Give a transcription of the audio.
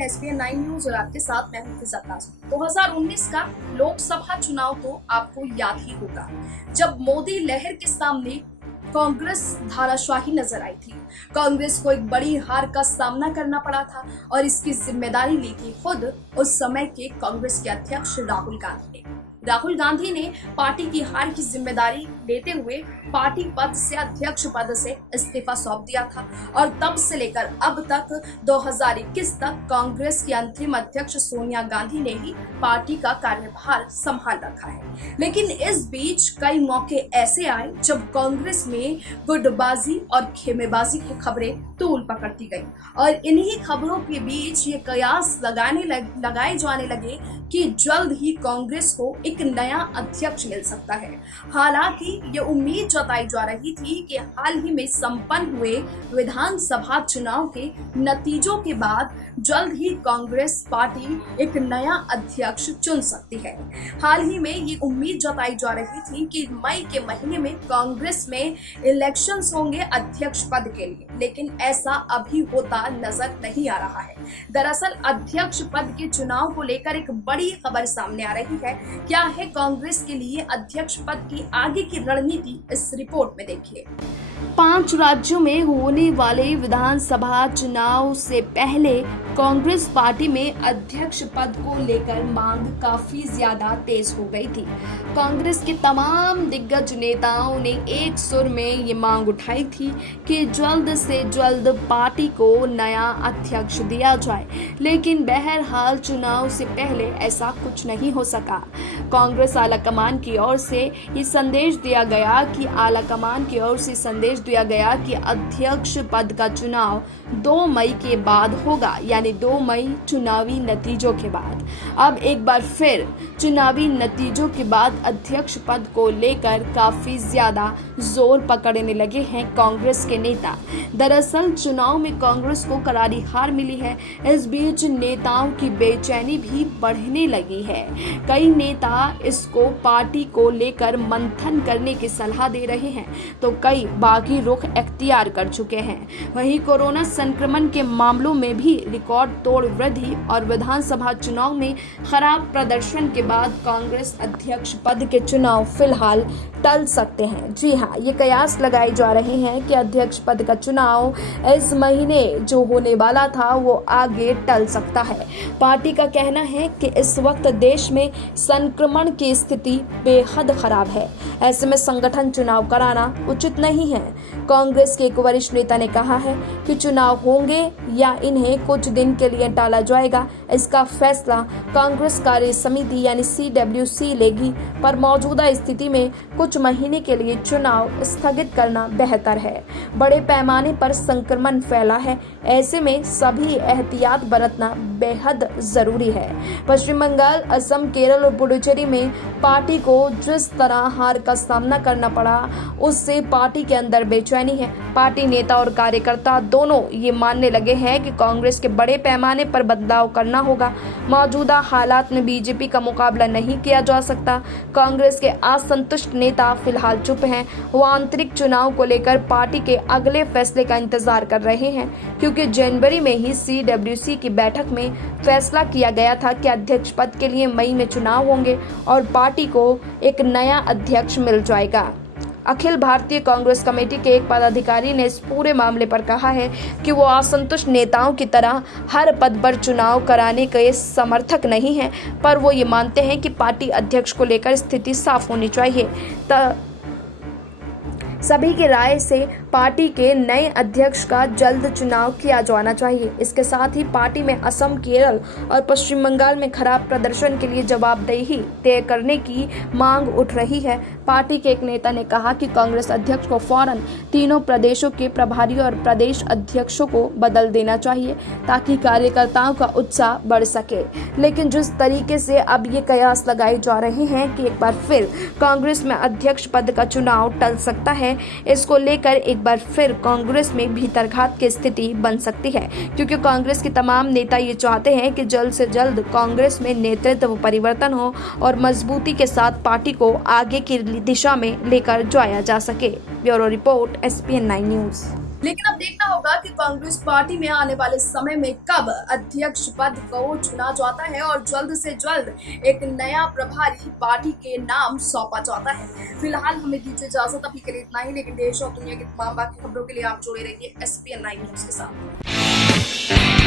हैं ESPN 9 news और आपके साथ मैं हूं फिजा काज़मी। 2019 का लोकसभा चुनाव तो आपको याद ही होगा, जब मोदी लहर के सामने कांग्रेस धाराशाही नजर आई थी। कांग्रेस को एक बड़ी हार का सामना करना पड़ा था और इसकी जिम्मेदारी ली थी खुद उस समय के कांग्रेस के अध्यक्ष राहुल गांधी ने। राहुल गांधी ने पार्टी की हार की जिम्मेदारी लेते हुए पार्टी पद से अध्यक्ष पद से इस्तीफा सौंप दिया था और तब से लेकर अब तक 2021 तक कांग्रेस की अंतरिम अध्यक्ष सोनिया गांधी ने ही पार्टी का कार्यभार संभाल रखा है। लेकिन इस बीच कई मौके ऐसे आए जब कांग्रेस में गुटबाजी और खेमेबाजी की खबरें तूल पकड़ती गई और इन्हीं खबरों के बीच ये कयास लगाए जाने लगे कि जल्द ही कांग्रेस को एक नया अध्यक्ष मिल सकता है। हालांकि ये उम्मीद जताई जा रही थी कि हाल ही में संपन्न हुए विधानसभा चुनाव के नतीजों के बाद जल्द ही कांग्रेस पार्टी एक नया अध्यक्ष चुन सकती है। हाल ही में ये उम्मीद जताई जा रही थी कि मई के महीने में कांग्रेस में इलेक्शंस होंगे अध्यक्ष पद के लिए, लेकिन ऐसा अभी होता नजर नहीं आ रहा है। दरअसल अध्यक्ष पद के चुनाव को लेकर एक बड़ी खबर सामने आ रही है। क्या है कांग्रेस के लिए अध्यक्ष पद की आगे की रणनीति, इस रिपोर्ट में देखिए। 5 राज्यों में होने वाले विधानसभा चुनाव से पहले कांग्रेस पार्टी में अध्यक्ष पद को लेकर मांग काफी ज्यादा तेज हो गई थी। कांग्रेस के तमाम दिग्गज नेताओं ने एक सुर में ये मांग उठाई थी कि जल्द से जल्द पार्टी को नया अध्यक्ष दिया जाए, लेकिन बहरहाल चुनाव से पहले ऐसा कुछ नहीं हो सका। कांग्रेस आलाकमान की ओर से ये संदेश दिया गया कि अध्यक्ष पद का चुनाव 2 मई के बाद होगा, यानी 2 मई चुनावी नतीजों के बाद। अब एक बार फिर चुनावी नतीजों के बाद अध्यक्ष पद को लेकर काफी ज्यादा जोर पकड़ने लगे हैं कांग्रेस के नेता। दरअसल चुनाव में कांग्रेस को करारी हार मिली है। इस बीच नेताओं की बेचैनी भी बढ़ने लगी है। कई नेता इसको पार्टी को लेकर मंथन करने की सलाह दे रहे हैं, तो कई बागी रुख इख्तियार कर चुके हैं। वहीं कोरोना संक्रमण के मामलों में भी रिकॉर्ड तोड़ वृद्धि और विधानसभा चुनाव में खराब प्रदर्शन के बाद कांग्रेस अध्यक्ष पद के चुनाव फिलहाल टल सकते हैं। जी हाँ, ये कयास लगाए जा रहे हैं कि अध्यक्ष पद का चुनाव इस महीने जो होने वाला था वो आगे टल सकता है। पार्टी का कहना है कि इस वक्त देश में संक्रमण की स्थिति बेहद खराब है, ऐसे में संगठन चुनाव कराना उचित नहीं है। कांग्रेस के एक वरिष्ठ नेता ने कहा है कि चुनाव होंगे या इन्हें कुछ दिन के लिए टाला जाएगा, इसका फैसला कांग्रेस कार्य समिति यानी CWC लेगी, पर मौजूदा स्थिति में कुछ महीने के लिए चुनाव स्थगित करना बेहतर है। बड़े पैमाने पर संक्रमण फैला है, ऐसे में सभी एहतियात बरतना बेहद जरूरी है। पश्चिम बंगाल, असम, केरल और पुडुचेरी में पार्टी को जिस तरह हार का सामना करना पड़ा, उससे पार्टी के अंदर बेचैनी है। पार्टी नेता और कार्यकर्ता दोनों ये मानने लगे हैं कि कांग्रेस के बड़े पैमाने पर बदलाव करना होगा। मौजूदा हालात में बीजेपी का मुकाबला नहीं किया जा सकता। कांग्रेस के असंतुष्ट नेता फिलहाल चुप हैं। वो आंतरिक चुनाव को लेकर पार्टी के अगले फैसले का इंतजार कर रहे हैं, क्योंकि जनवरी में ही CWC की बैठक में फैसला किया गया था कि अध्यक्ष पद के लिए मई में चुनाव होंगे और पार्टी को एक नया अध्यक्ष मिल जाएगा। अखिल भारतीय कांग्रेस कमेटी के एक पदाधिकारी ने इस पूरे मामले पर कहा है कि वो असंतुष्ट नेताओं की तरह हर पद पर चुनाव कराने के समर्थक नहीं हैं, पर वो ये मानते हैं कि पार्टी अध्यक्ष को लेकर स्थिति साफ होनी चाहिए। सभी की राय से पार्टी के नए अध्यक्ष का जल्द चुनाव किया जाना चाहिए। इसके साथ ही पार्टी में असम, केरल और पश्चिम बंगाल में खराब प्रदर्शन के लिए जवाबदेही तय करने की मांग उठ रही है। पार्टी के एक नेता ने कहा कि कांग्रेस अध्यक्ष को फौरन तीनों प्रदेशों के प्रभारी और प्रदेश अध्यक्षों को बदल देना चाहिए, ताकि कार्यकर्ताओं का उत्साह बढ़ सके। लेकिन जिस तरीके से अब ये कयास लगाए जा रहे हैं कि एक बार फिर कांग्रेस में अध्यक्ष पद का चुनाव टल सकता है, इसको लेकर एक बार फिर कांग्रेस में भीतरघात की स्थिति बन सकती है, क्योंकि कांग्रेस के तमाम नेता ये चाहते हैं कि जल्द से जल्द कांग्रेस में नेतृत्व परिवर्तन हो और मजबूती के साथ पार्टी को आगे की दिशा में लेकर जाया जा सके। Bureau report, SPN 9 news. लेकिन अब देखना होगा कि कांग्रेस पार्टी में आने वाले समय में कब अध्यक्ष पद को चुना जाता है और जल्द से जल्द एक नया प्रभारी पार्टी के नाम सौंपा जाता है। फिलहाल हमें दीजिए इजाजत, अभी के लिए इतना ही, लेकिन देश और दुनिया की तमाम बाकी खबरों के लिए आप जुड़े रहिए SPN 9 न्यूज के साथ।